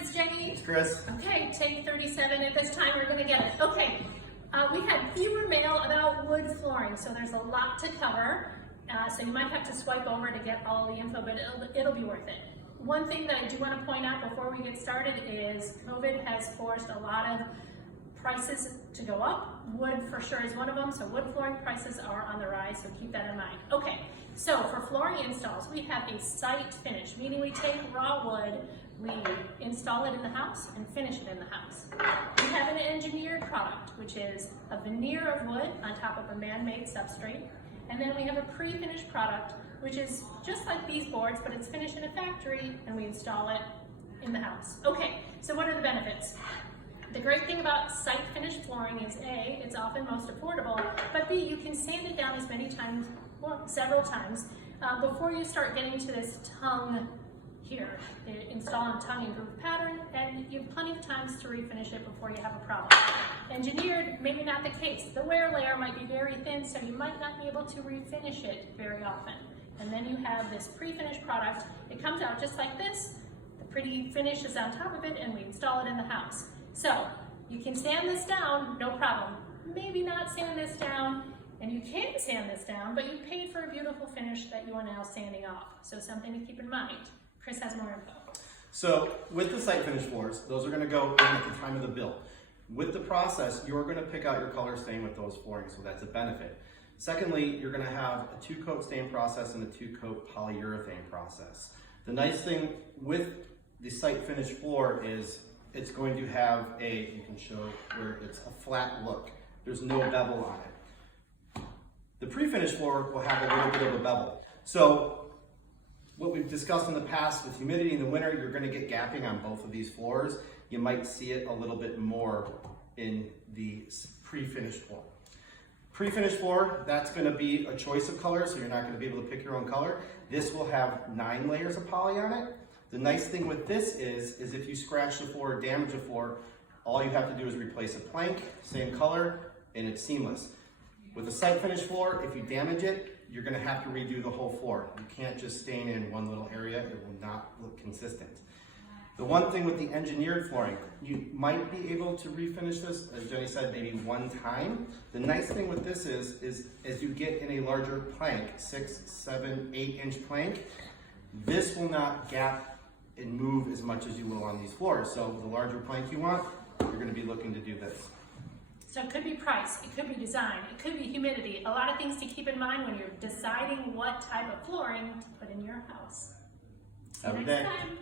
it's Jenny. It's Chris. Okay, take 37. At this time, we're going to get it. Okay, we had viewer mail about wood flooring, so there's a lot to cover. So you might have to swipe over to get all the info, but it'll be worth it. One thing that I do want to point out before we get started is COVID has forced a lot of prices to go up. Wood for sure is one of them, so wood flooring prices are on the rise, so keep that in mind. Okay, so for flooring installs, we have a site finish, meaning we take raw wood, we install it in the house and finish it in the house. We have an engineered product, which is a veneer of wood on top of a man-made substrate. And then we have a pre-finished product, which is just like these boards, but it's finished in a factory and we install it in the house. Okay, so what are the benefits? The great thing about site finished flooring is A, it's often most affordable, but B, you can sand it down as many times, or several times, before you start getting to this tongue here. Install a tongue and groove pattern, and you have plenty of times to refinish it before you have a problem. Engineered, maybe not the case. The wear layer might be very thin, so you might not be able to refinish it very often. And then you have this pre-finished product. It comes out just like this. The pretty finish is on top of it, and we install it in the house. So you can sand this down, no problem. Maybe not sand this down, and you can sand this down, but you paid for a beautiful finish that you are now sanding off. So something to keep in mind. Chris has more info. So with the site finish floors, those are going to go in at the time of the build. With the process, you're going to pick out your color stain with those flooring, so that's a benefit. Secondly, you're going to have a 2-coat stain process and a 2-coat polyurethane process. The nice thing with the site finish floor is it's going to have you can show where it's a flat look. There's no bevel on it. The pre-finished floor will have a little bit of a bevel. So what we've discussed in the past, with humidity in the winter, you're going to get gapping on both of these floors. You might see it a little bit more in the pre-finished floor. Pre-finished floor, that's going to be a choice of colors, so you're not going to be able to pick your own color. This will have 9 layers of poly on it. The nice thing with this is if you scratch the floor or damage the floor, all you have to do is replace a plank, same color, and it's seamless. With a site finished floor, if you damage it, you're going to have to redo the whole floor. You can't just stain in one little area, it will not look consistent. The one thing with the engineered flooring, you might be able to refinish this, as Jenny said, maybe one time. The nice thing with this is as you get in a larger plank, 6, 7, 8-inch plank, this will not gap and move as much as you will on these floors. So the larger plank you want, you're going to be looking to do this. So it could be price, it could be design, it could be humidity. A lot of things to keep in mind when you're deciding what type of flooring to put in your house. See you Have a next day. time.